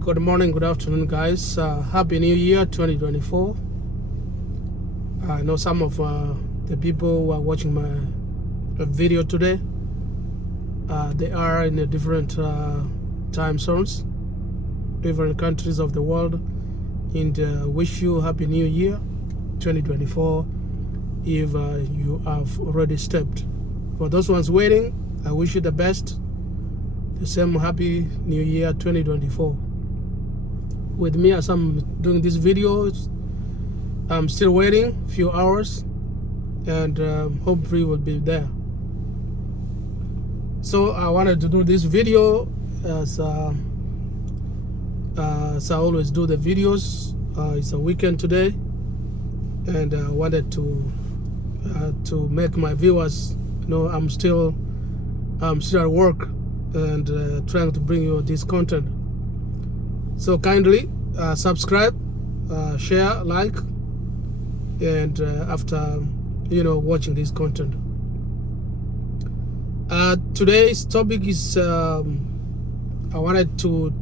Good morning, good afternoon, guys. Happy New Year 2024. I know some of the people who are watching my video today, they are in a different time zones, different countries of the world, and wish you Happy New Year 2024 if you have already stepped. For those ones waiting, I wish you the best. The same Happy New Year 2024. With me, as I'm doing this video, I'm still waiting a few hours, and hopefully will be there. So I wanted to do this video as I always do the videos. It's a weekend today, and I wanted to make my viewers know I'm still at work and trying to bring you this content. So kindly subscribe, share, like, and after watching this content. Today's topic is I wanted to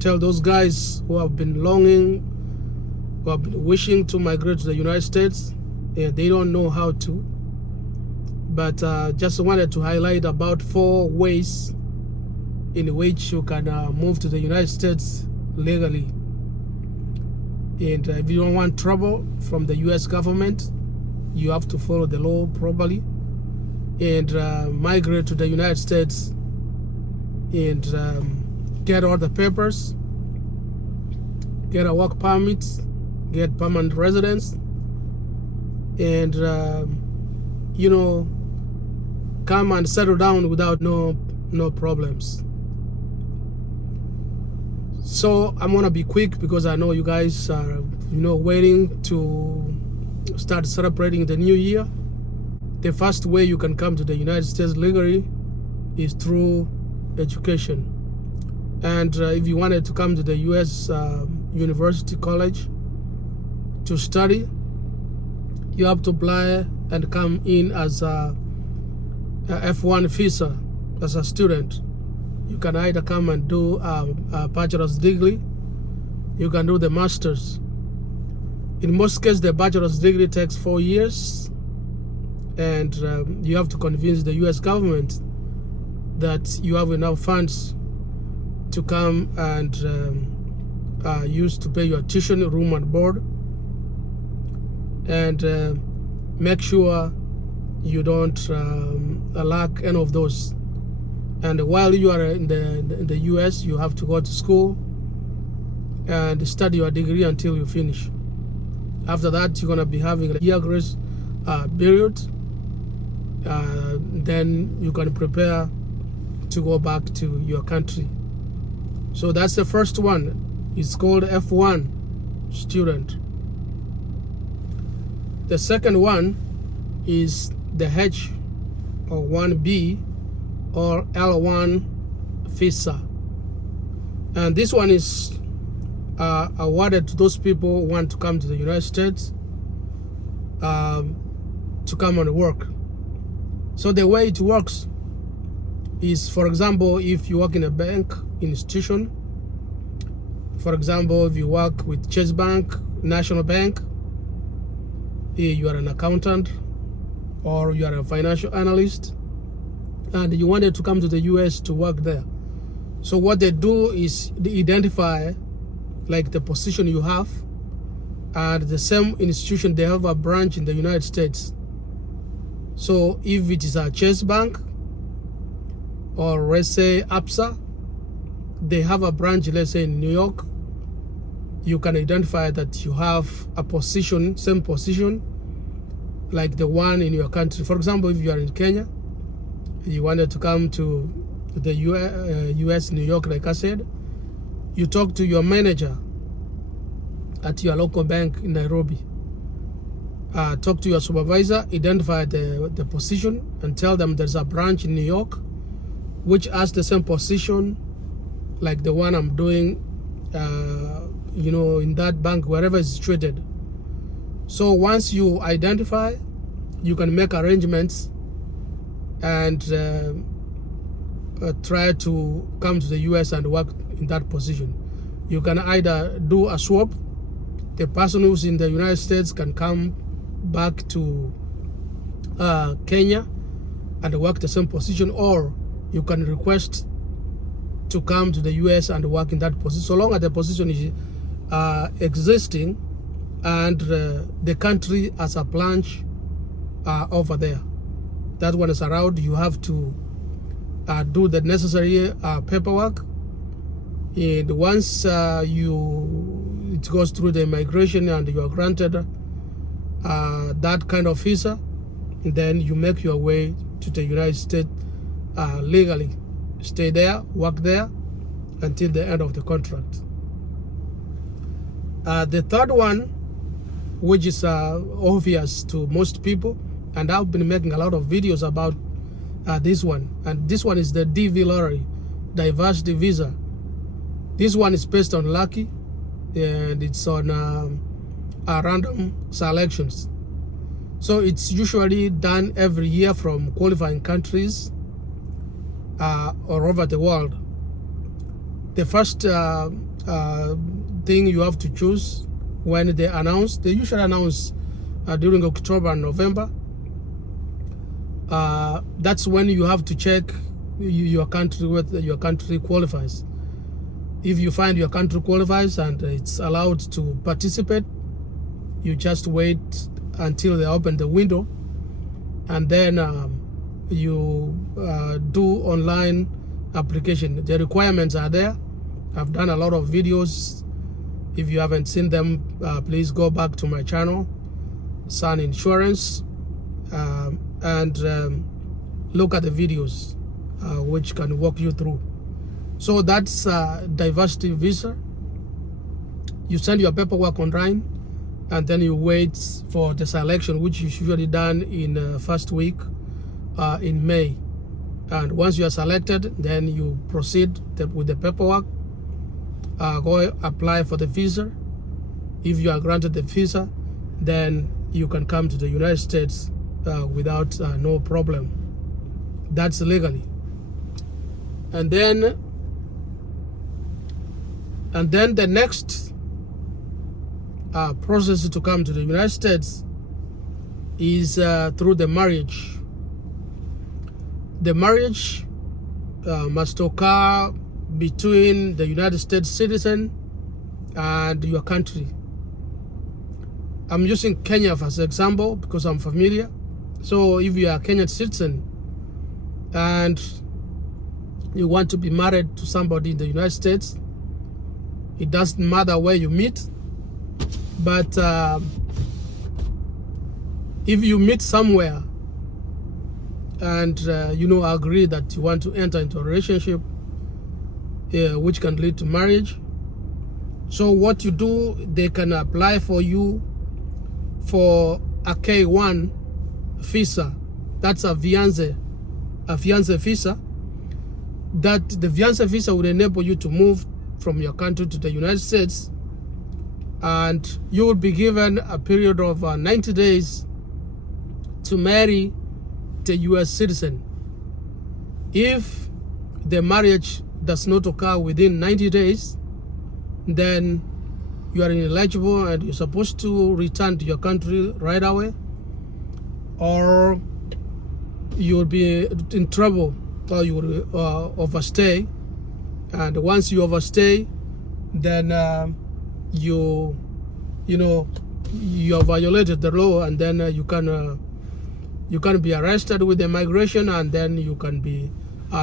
tell those guys who have been longing, who have been wishing to migrate to the United States. They don't know how to, but just wanted to highlight about 4 ways in which you can move to the United States legally. And if you don't want trouble from the US government, you have to follow the law properly and migrate to the United States and get all the papers, get a work permit, get permanent residence, and come and settle down without no problems. So I'm gonna be quick because I know you guys are waiting to start celebrating the new year. The first way you can come to the United States legally is through education. And if you wanted to come to the US University College to study, you have to apply and come in as a F1-VISA as a student. You can either come and do a bachelor's degree, you can do the master's. In most cases, the bachelor's degree takes 4 years, and you have to convince the US government that you have enough funds to come and use to pay your tuition, room and board, and make sure you don't lack any of those. And while you are in the US, you have to go to school and study your degree until you finish. After that, you're gonna be having a year grace period. Then you can prepare to go back to your country. So that's the first one. It's called F1 student. The second one is the H or 1B or L1 visa, and this one is awarded to those people who want to come to the United States to come and work. So the way it works is, for example, if you work in a bank institution, for example, if you work with Chase Bank, National Bank, you are an accountant or you are a financial analyst, and you wanted to come to the US to work there. So what they do is they identify like the position you have, and the same institution, they have a branch in the United States. So if it is a Chase Bank or let's say APSA, they have a branch, let's say in New York, you can identify that you have a position, same position like the one in your country. For example, if you are in Kenya, you wanted to come to the US, New York, like I said, you talk to your manager at your local bank in Nairobi. Talk to your supervisor, identify the position, and tell them there's a branch in New York which has the same position like the one I'm doing, in that bank, wherever it's situated. So once you identify, you can make arrangements and try to come to the US and work in that position. You can either do a swap. The person who's in the United States can come back to Kenya and work the same position, or you can request to come to the US and work in that position, so long as the position is existing and the country has a branch over there. That one is around. You have to do the necessary paperwork, and once it goes through the immigration and you are granted that kind of visa, then you make your way to the United States legally. Stay there, work there until the end of the contract. The third one, which is obvious to most people, and I've been making a lot of videos about this one, and this one is the DV lottery, diversity visa. This one is based on lucky, and it's on random selections. So it's usually done every year from qualifying countries all over the world. The first thing you have to choose when they announce, they usually announce during October and November. That's when you have to check your country, whether your country qualifies. If you find your country qualifies and it's allowed to participate, you just wait until they open the window, and then you do online application. The requirements are there. I've done a lot of videos. If you haven't seen them, please go back to my channel, Sun Insurance, and look at the videos which can walk you through. So that's diversity visa. You send your paperwork online, and then you wait for the selection, which is usually done in first week in May. And once you are selected, then you proceed with the paperwork, go apply for the visa. If you are granted the visa, then you can come to the United States without no problem. That's legally. And then the next process to come to the United States is through the marriage. The marriage must occur between the United States citizen and your country. I'm using Kenya as an example because I'm familiar. So if you are a Kenyan citizen and you want to be married to somebody in the United States, it doesn't matter where you meet, but if you meet somewhere and agree that you want to enter into a relationship which can lead to marriage, so what you do, they can apply for you for a K1-VISA. That's a fiancé visa. That the fiancé visa would enable you to move from your country to the United States, and you will be given a period of 90 days to marry the US citizen. If the marriage does not occur within 90 days, then you are ineligible and you're supposed to return to your country right away, or you will be in trouble, or you will overstay. And once you overstay, then you have violated the law, and then you can be arrested with immigration, and then you can be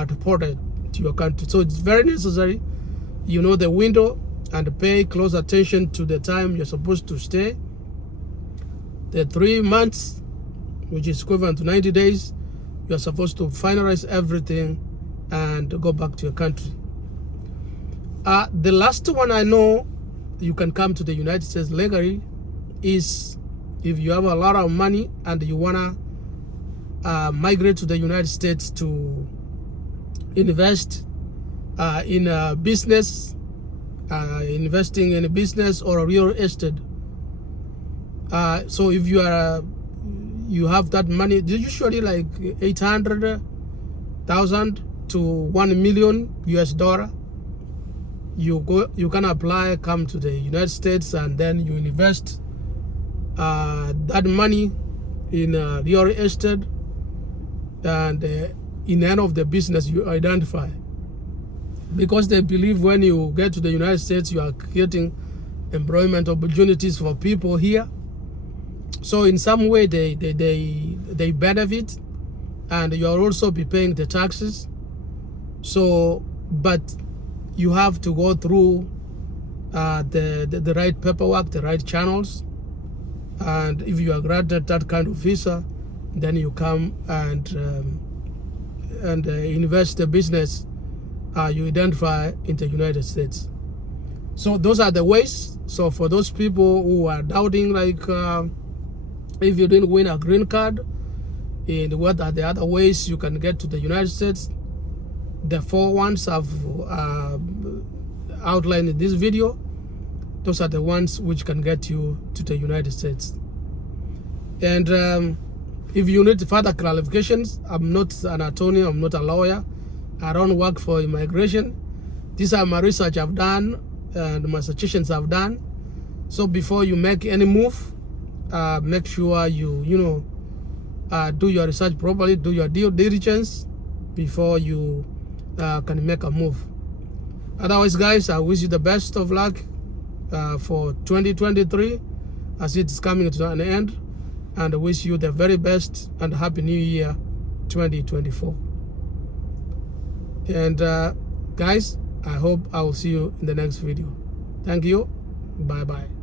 deported to your country. So it's very necessary you know the window and pay close attention to the time you're supposed to stay. The 3 months, which is equivalent to 90 days, you're supposed to finalize everything and go back to your country. The last one I know you can come to the United States legally is if you have a lot of money and you wanna migrate to the United States to invest in a business, investing in a business or a real estate. So if you have that money, usually like 800,000 to $1 million US dollar. you can apply, come to the United States, and then you invest that money in real estate, and in any of the business you identify, because they believe when you get to the United States, you are creating employment opportunities for people here. So in some way they benefit, and you are also be paying the taxes. So, but you have to go through the right paperwork, the right channels. And if you are granted that kind of visa, then you come and invest the business you identify in the United States. So those are the ways. So for those people who are doubting, like if you didn't win a green card, and what are the other ways you can get to the United States, the 4 ones I've outlined in this video, those are the ones which can get you to the United States. And if you need further clarifications, I'm not an attorney, I'm not a lawyer, I don't work for immigration. These are my research I've done and my suggestions I've done. So before you make any move, make sure you do your research properly, do your due diligence before you can make a move. Otherwise, guys, I wish you the best of luck for 2023 as it's coming to an end, and I wish you the very best and happy new year 2024. And guys, I hope I will see you in the next video. Thank you. Bye bye.